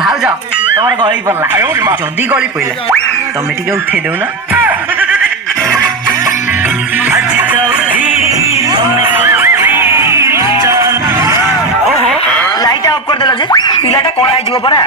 ଭାଉଜ ତମର ଗଳି ପଡିଲା। ଯଦି ଗଳି ପଇଲା ତମେ ଟିକେ ଉଠେଇ ଦଉନ। ଓହୋ ଲାଇଟ୍ ଅଫ୍ କରିଦେଲ ଯେ ପିଲାଟା କଳା ହେଇଯିବ ପରା।